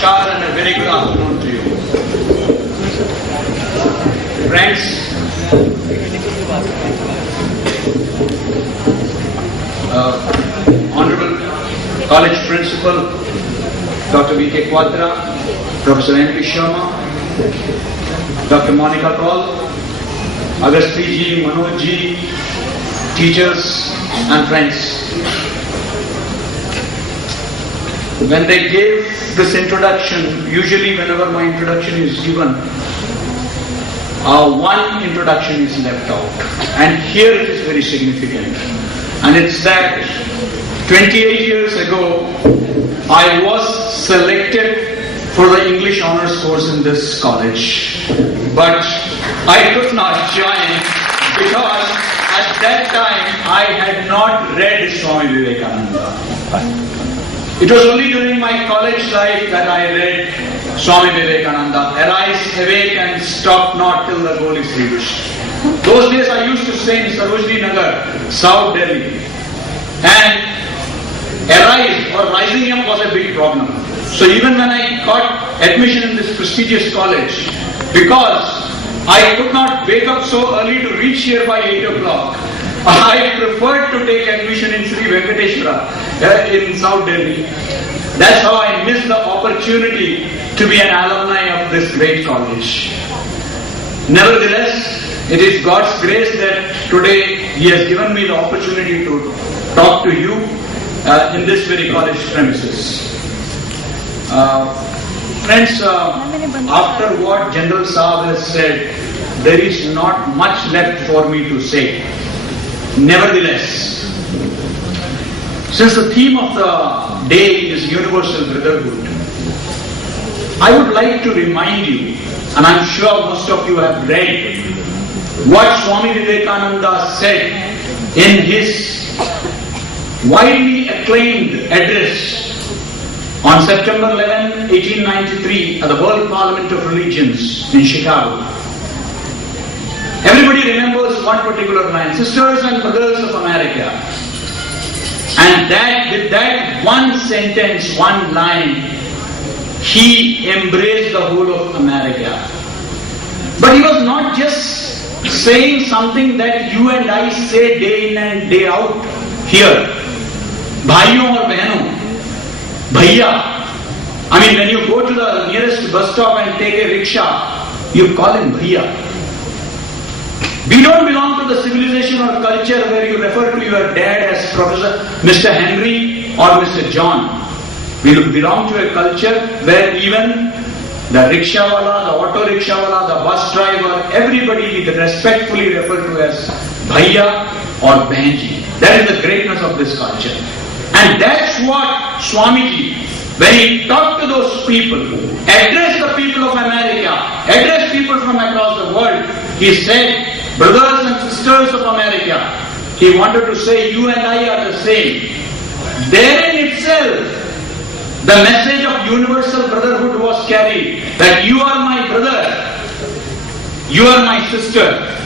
Namaskar and a very good afternoon to you. Friends, Honorable College Principal Dr. V.K. Quadra, Professor N.P. Sharma, Dr. Monica Kaul, Agastri ji, Manoj ji, teachers and friends. When they gave this introduction, usually whenever my introduction is given, one introduction is left out. And here it is very significant. And it's that 28 years ago, I was selected for the English Honours course in this college. But I could not join because at that time I had not read Swami Vivekananda. It was only during my college life that I read Swami Vivekananda, arise, awake and stop not till the goal is reached. Those days I used to stay in Sarojini Nagar, South Delhi. And arise or rising up was a big problem. So even when I got admission in this prestigious college, because I could not wake up so early to reach here by 8 o'clock, I preferred to take admission in Sri Venkateshwara in South Delhi. That's how I missed the opportunity to be an alumni of this great college. Nevertheless, it is God's grace that today He has given me the opportunity to talk to you in this very college premises. Friends, after what General Saab has said, there is not much left for me to say. Nevertheless, since the theme of the day is Universal Brotherhood, I would like to remind you, and I'm sure most of you have read, what Swami Vivekananda said in his widely acclaimed address on September 11, 1893 at the World Parliament of Religions in Chicago. Everybody remembers one particular line, Sisters and Brothers of America. And that, with that one sentence, one line, he embraced the whole of America. But he was not just saying something that you and I say day in and day out here. Bhaiyon or Behnon, Bhaiya. I mean, when you go to the nearest bus stop and take a rickshaw, you call him Bhaiya. We don't belong to the civilization or culture where you refer to your dad as Professor Mr. Henry or Mr. John. We belong to a culture where even the rickshawala, the auto rickshawala, the bus driver, everybody is respectfully referred to as Bhaiya or Bahenji. That is the greatness of this culture. And that's what Swamiji, when he talked to those people, addressed the people of America, addressed people from across the world, he said, brothers and sisters of America, he wanted to say, you and I are the same. Therein itself, the message of universal brotherhood was carried, that you are my brother, you are my sister,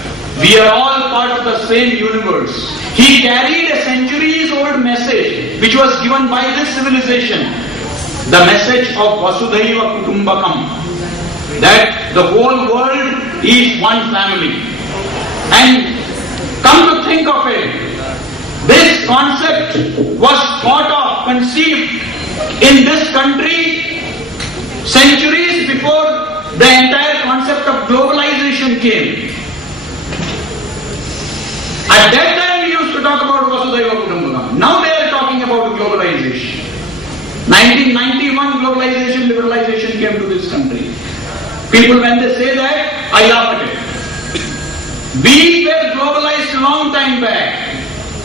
we are all part of the same universe. He carried a centuries-old message which was given by this civilization, the message of Vasudhaiva Kutumbakam, that the whole world is one family. And come to think of it, this concept was thought of, conceived in this country centuries before the entire concept of globalization came. At that time we used to talk about Vasudhaiva Kutumbakam. Now they are talking about globalization. 1991 globalization, liberalization came to this country. People, when they say that, I laugh at it. We were globalized a long time back.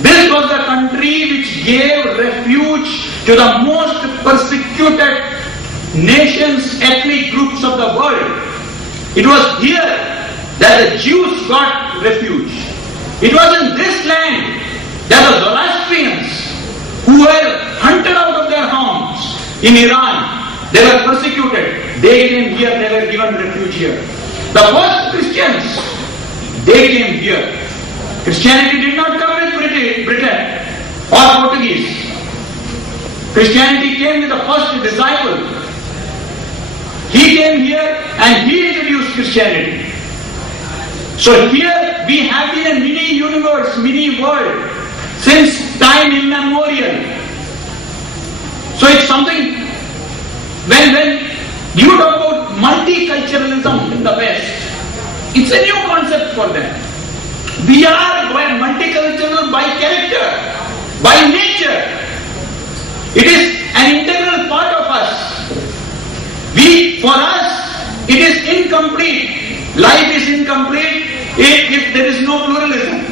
This was the country which gave refuge to the most persecuted nations, ethnic groups of the world. It was here that the Jews got refuge. It was in this land that the Zoroastrians, who were hunted out of their homes in Iran, they were persecuted. They came here, they were given refuge here. The first Christians, they came here. Christianity did not come with Britain or Portuguese. Christianity came with the first disciple. Christianity. So here we have been a mini universe, mini world since time immemorial. So it's something, when you talk about multiculturalism in the West, it's a new concept for them. We are multicultural by character, by nature. It is an integral part of us. For us, it is incomplete. Life is incomplete if there is no pluralism.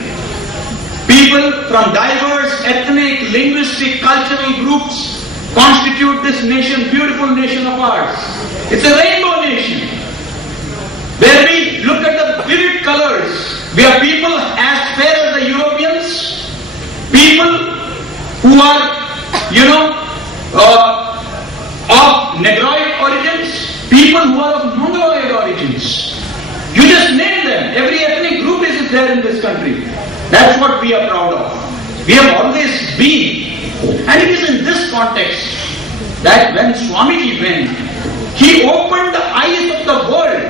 People from diverse ethnic, linguistic, cultural groups constitute this nation, beautiful nation of ours. It's a rainbow nation, where we look at the vivid colors. We have people as fair as the Europeans, people who are, of Negroid origins, people who are of Mongoloid origins. You just name them. Every ethnic group is there in this country. That's what we are proud of. We have always been. And it is in this context that when Swamiji went, he opened the eyes of the world.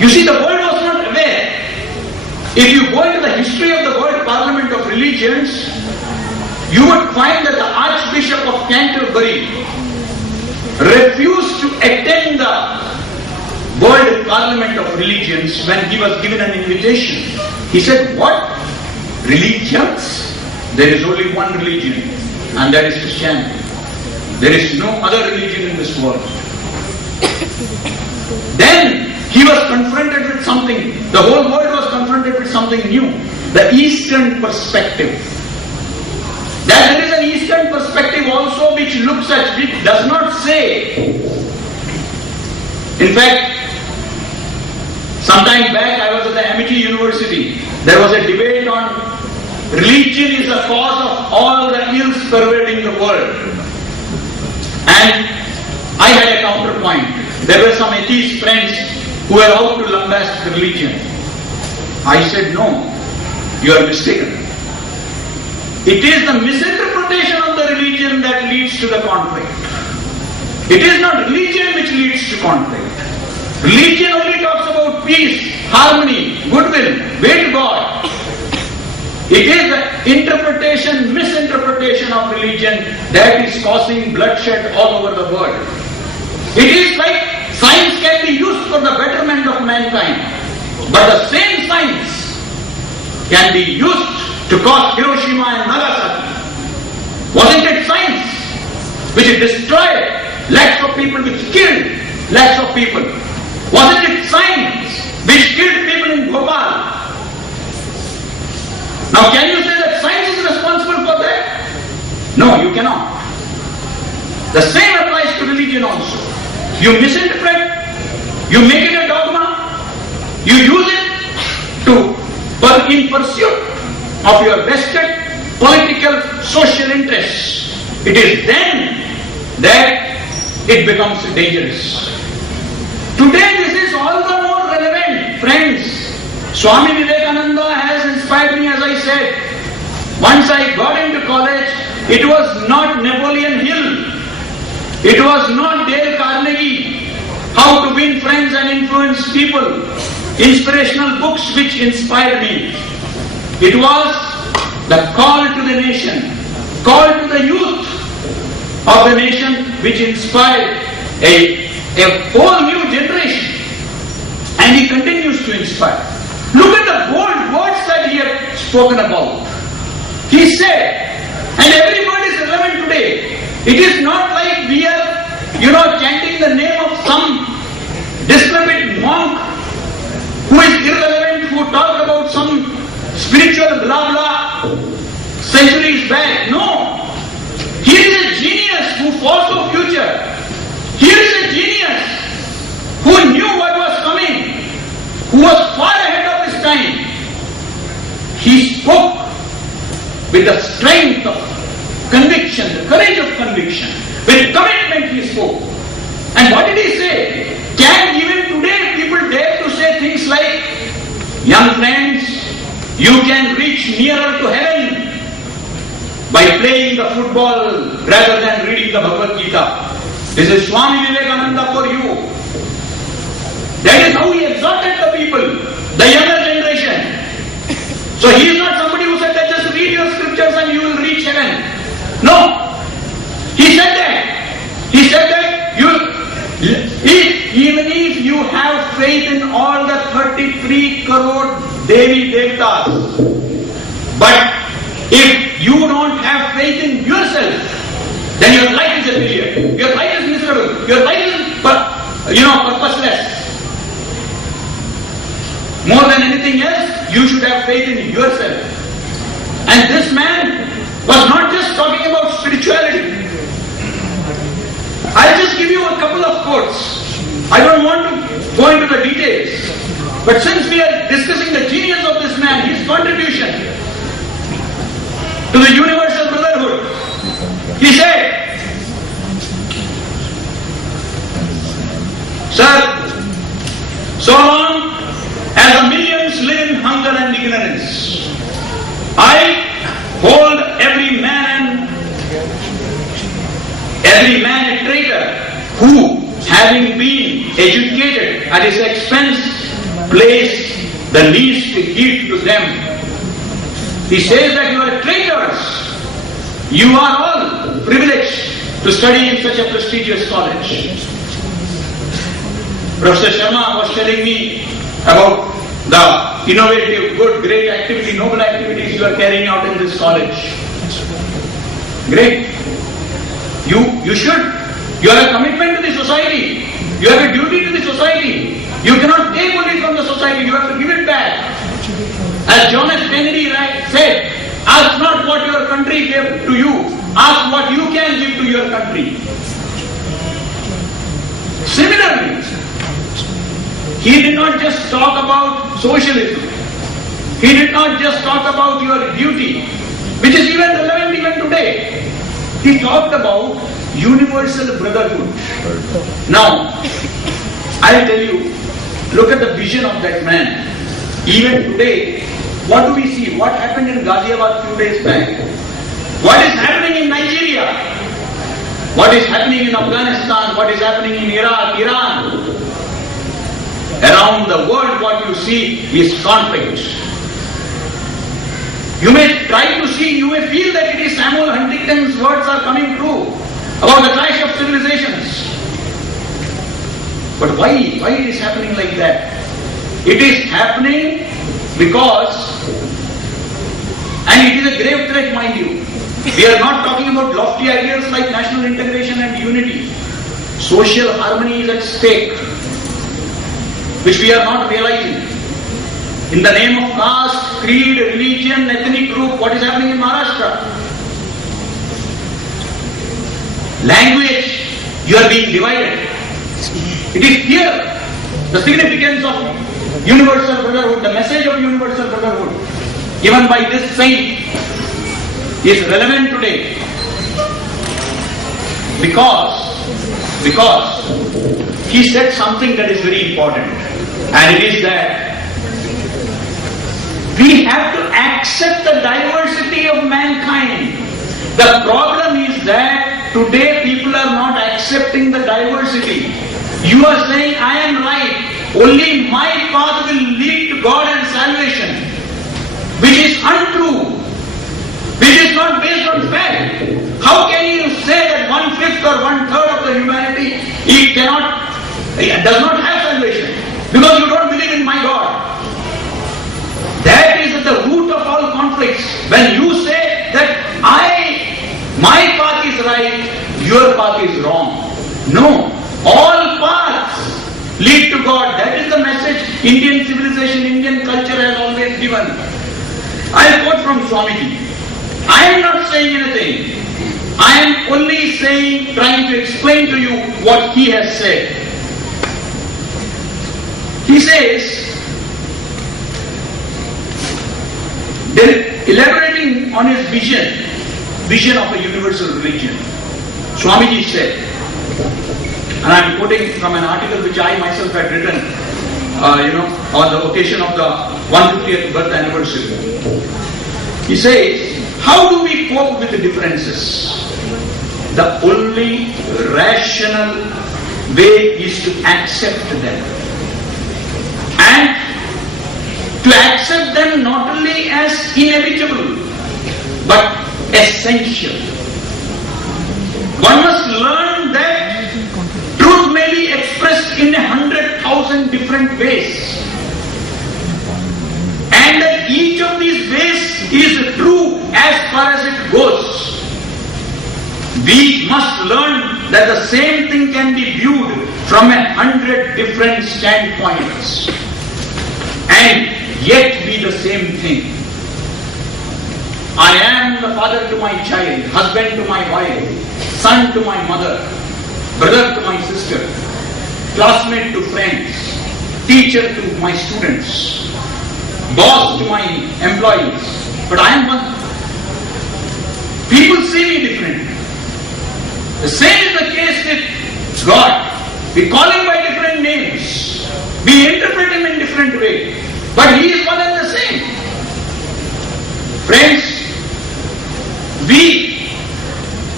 You see, the world was not aware. If you go into the history of the World Parliament of Religions, you would find that the Archbishop of Canterbury refused to attend the World Parliament of Religions when he was given an invitation. He said, "What? Religions? There is only one religion, and that is Christianity. There is no other religion in this world." Then he was confronted with something, the whole world was confronted with something new, the Eastern perspective. That there is an Eastern perspective also which looks at, which does not say. In fact, some time back I was at the Amity University. There was a debate on religion is the cause of all the ills pervading the world. And I had a counterpoint. There were some atheist friends who were out to lambast religion. I said, no, you are mistaken. It is the misinterpretation of the religion that leads to the conflict. It is not religion which leads to conflict. Religion only talks about peace, harmony, goodwill, way to God. It is the misinterpretation of religion that is causing bloodshed all over the world. It is like science can be used for the betterment of mankind, but the same science can be used to cause Hiroshima and Nagasaki. Wasn't it science which destroyed lakhs of people, which killed lakhs of people? Wasn't it science which killed people in Bhopal? Now can you say that science is responsible for that? No, you cannot. The same applies to religion also. You misinterpret, you make it a dogma, you use it in pursuit of your vested political, social interests. It is then that it becomes dangerous. Today this is all the more relevant, friends. Swami Vivekananda has inspired me, as I said. Once I got into college, it was not Napoleon Hill, it was not Dale Carnegie, How to Win Friends and Influence People, inspirational books which inspired me. It was the call to the nation, call to the youth of the nation which inspired a whole new generation. And he continues to inspire. Look at the bold words that he had spoken about. He said, and every word is relevant today. It is not like we are, chanting the name of some decrepit monk who is irrelevant, who talked about some spiritual blah blah centuries back. No. Here is a genius who foresaw future. Here is a genius who knew what was coming, who was far ahead of his time. He spoke with the strength of conviction, the courage of conviction. With commitment he spoke. And what did he say? Can even today people dare to say things like, young friends, you can reach nearer to heaven by playing the football rather than reading the Bhagavad Gita. This is Swami Vivekananda for you. That is how he exhorted the people, the younger generation. So he is not somebody who said that just read your scriptures and you will reach heaven. No. He said that. He said that even if you have faith in all the 33 crore Devi Devtas, but if you don't have faith in yourself, then your life is a failure. Your life is miserable. Your life is, purposeless. More than anything else, you should have faith in yourself. And this man was not just talking about spirituality. I'll just give you a couple of quotes. I don't want to go into the details. But since we are discussing the genius of this man, his contribution to the universal brotherhood, he said, "Sir, so long as the millions live in hunger and ignorance, I hold every man a traitor who, having been educated at his expense, plays the least heed to them." He says that you are traitors. You are all privileged to study in such a prestigious college. Professor Sharma was telling me about the innovative, good, great activity, noble activities you are carrying out in this college. Great. You should. You are a commitment to the society. You have a duty to the society. You cannot take only from the society. You have to give it back. As John F. Kennedy said, ask not what your country gave to you. Ask what you can give to your country. Similarly, he did not just talk about socialism. He did not just talk about your duty, which is even relevant even today. He talked about universal brotherhood. Now, I'll tell you, look at the vision of that man. Even today, what do we see? What happened in Ghaziabad few days back? What is happening in Nigeria? What is happening in Afghanistan? What is happening in Iraq, Iran? Around the world, what you see is conflict. You may try to see, you may feel that it is Samuel Huntington's words are coming true about the clash of civilizations. But why? Why it is happening like that? It is happening because, and it is a grave threat, mind you. We are not talking about lofty ideas like national integration and unity. Social harmony is at stake, which we are not realizing. In the name of caste, creed, religion, ethnic group, what is happening in Maharashtra? Language, you are being divided. It is here the significance of universal brotherhood, the message of universal brotherhood given by this saint is relevant today because he said something that is very important, and it is that we have to accept the diversity of mankind. The problem is that today people are not accepting the diversity. You are saying, I am right, only my path will lead to God and salvation, which is untrue, which is not based on fact. How can you say that 1/5 or 1/3 of the humanity does not have salvation? Because you don't believe in my God. That is at the root of all conflicts. When you say that my path is right, your path is wrong. No. All paths lead to God. That is the message Indian civilization, Indian culture has always given. I'll quote from Swamiji. I am not saying anything. I am only trying to explain to you what he has said. He says, elaborating on his vision of a universal religion, Swamiji said, and I am quoting from an article which I myself had written, on the occasion of the 150th birth anniversary. He says, how do we cope with the differences? The only rational way is to accept them. to accept them not only as inevitable, but essential. One must learn that truth may be expressed in 100,000 different ways, and that each of these ways is true as far as it goes. We must learn that the same thing can be viewed from 100 different standpoints and yet be the same thing. I am the father to my child, husband to my wife, son to my mother, brother to my sister, classmate to friends, teacher to my students, boss to my employees. But I am one. People see me different. The same is the case with God. We call him by different names. We interpret him in different ways. But he is one and the same. Friends,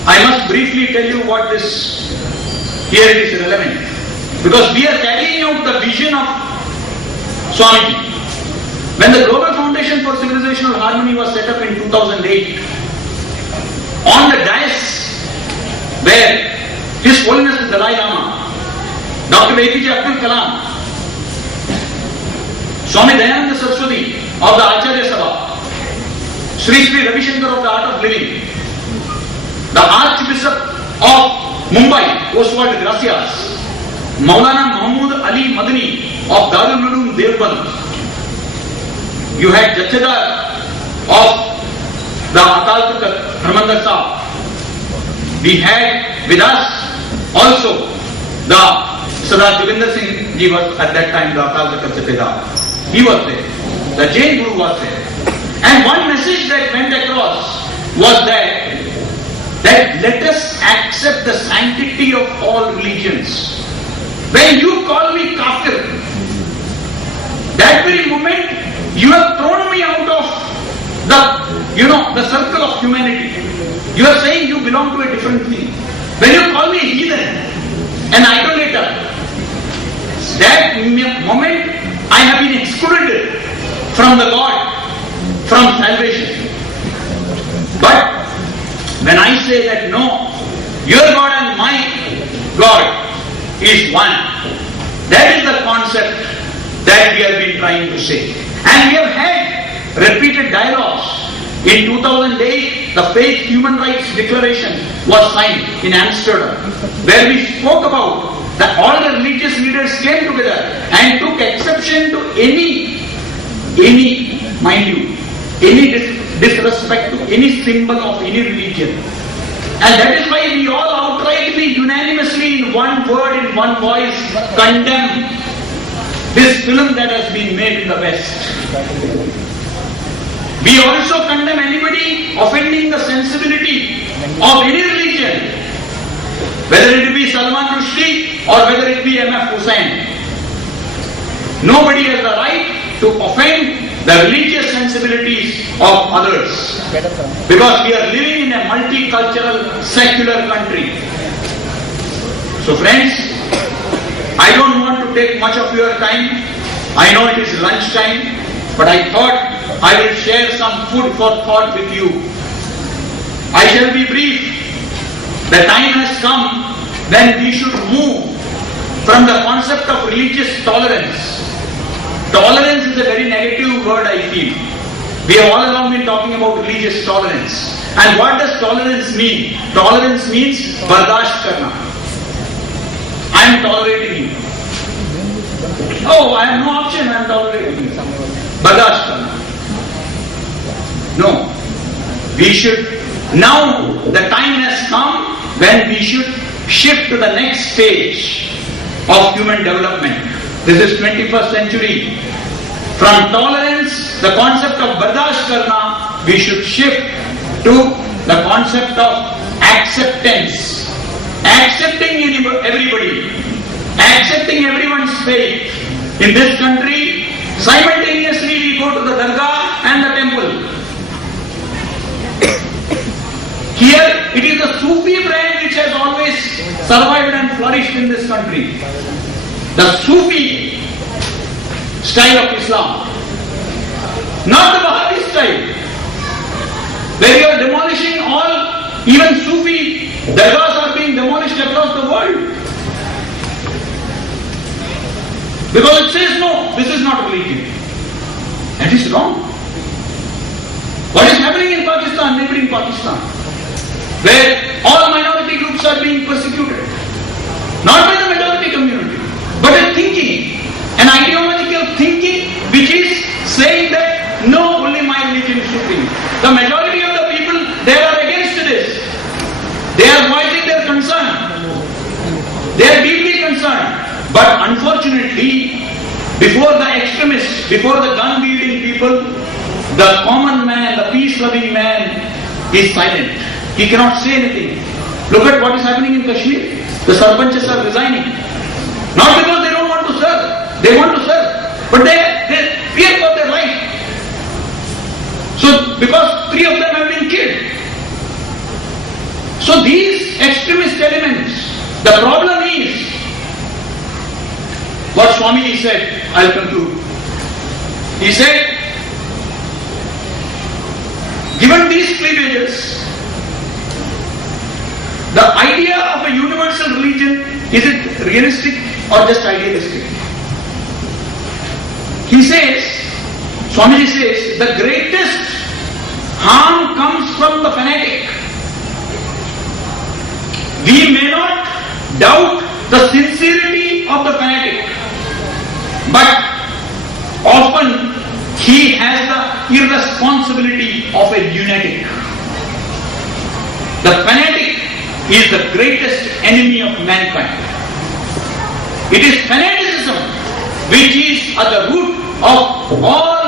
I must briefly tell you what this, here it is relevant. Because we are carrying out the vision of Swamiji. When the Global Foundation for Civilizational Harmony was set up in 2008, on the dais where His Holiness the Dalai Lama, Dr. APJ Abdul Kalam, Swami Dayananda Saraswati of the Acharya Sabha, Sri Sri Ravi Shankar of the Art of Living, the Archbishop of Mumbai, Oswald Gracias, Maulana Mahmood Ali Madani of Darul Uloom Deoband, you had Jachedar of the Akal Takht Harmandir Sahib. We had with us also the Sardar Joginder Singh ji was at that time the Akal Takht Jachedar. He was there. The Jain Guru was there. And one message that went across was that let us accept the sanctity of all religions. When you call me kafir, that very moment you have thrown me out of the circle of humanity. You are saying you belong to a different thing. When you call me heathen, an idolater, that moment I have been excluded from the God, from salvation. But when I say that no, your God and my God is one, that is the concept that we have been trying to say. And we have had repeated dialogues. In 2008, the Faith Human Rights Declaration was signed in Amsterdam, where we spoke about that all the religious leaders came together and took exception to any mind you, any disrespect to any symbol of any religion. And that is why we all outrightly, unanimously, in one word, in one voice, condemn this film that has been made in the West. We also condemn anybody offending the sensibility of any religion, whether it be Salman Rushdie or whether it be M.F. Hussain. Nobody has the right to offend the religious sensibilities of others, because we are living in a multicultural, secular country. So friends, I don't want to take much of your time. I know it is lunch time, but I thought I will share some food for thought with you. I shall be brief. The time has come when we should move from the concept of religious tolerance. Tolerance is a very negative word, I feel. We have all along been talking about religious tolerance. And what does tolerance mean? Tolerance means bardasht karna. I am tolerating you. Oh, I have no option, I am tolerating you. Bardasht karna. No. We should, now the time has come when we should shift to the next stage of human development. This is 21st century. From tolerance, the concept of bardasht karna, we should shift to the concept of acceptance. Accepting everybody. Accepting everyone's faith. In this country, simultaneously we go to the dargah and the temple. Here, it is the Sufi brand which has always survived and flourished in this country. The Sufi style of Islam. Not the Wahhabi style, where you are demolishing all, even Sufi dargahs are being demolished across the world. Because it says no, this is not religion. That is wrong. What is happening in Pakistan, neighboring Pakistan, where all minority groups are being persecuted, not by the majority community, but a thinking, an ideological thinking which is saying that no, only my religion is supreme. The majority of the people, they are against this. They are voicing their concern. They are deeply concerned. But unfortunately, before the extremists, before the gun-wielding people, the common man, the peace-loving man is silent. He cannot say anything. Look at what is happening in Kashmir. The sarpanchs are resigning. Not because they don't want to serve. They want to serve. But they fear for their life. So, because 3 of them have been killed. So these extremist elements, the problem is, what Swamiji said, I'll conclude. He said, given these cleavages, the idea of a universal religion, is it realistic or just idealistic? He says, Swamiji says, the greatest harm comes from the fanatic. We may not doubt the sincerity of the fanatic, but often he has the irresponsibility of a lunatic. The fanatic is the greatest enemy of mankind. It is fanaticism which is at the root of all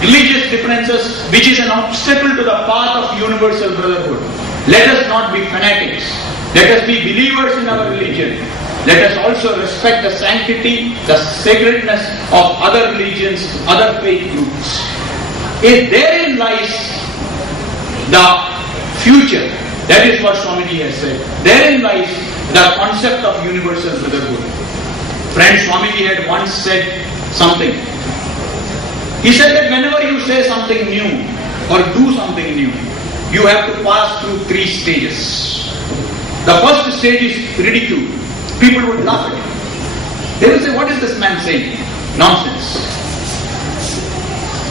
religious differences, which is an obstacle to the path of universal brotherhood. Let us not be fanatics. Let us be believers in our religion. Let us also respect the sanctity, the sacredness of other religions, other faith groups. If therein lies the future, that is what Swamiji has said. Therein lies the concept of universal brotherhood. Friend, Swamiji had once said something. He said that whenever you say something new or do something new, you have to pass through 3 stages. The first stage is ridicule. People would laugh at you. They will say, what is this man saying? Nonsense.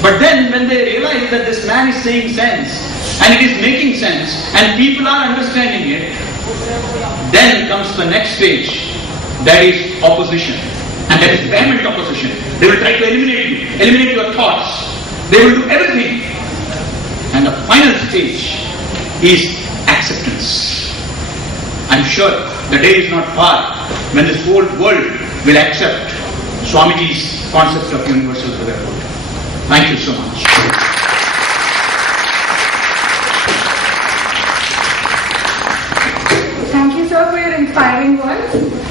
But then when they realize that this man is saying sense, and it is making sense, and people are understanding it, then comes the next stage, that is opposition. And that is vehement opposition. They will try to eliminate you, eliminate your thoughts. They will do everything. And the final stage is acceptance. I'm sure the day is not far when this whole world will accept Swamiji's concept of universal brotherhood. Thank you so much. Thank you, sir, for your inspiring words.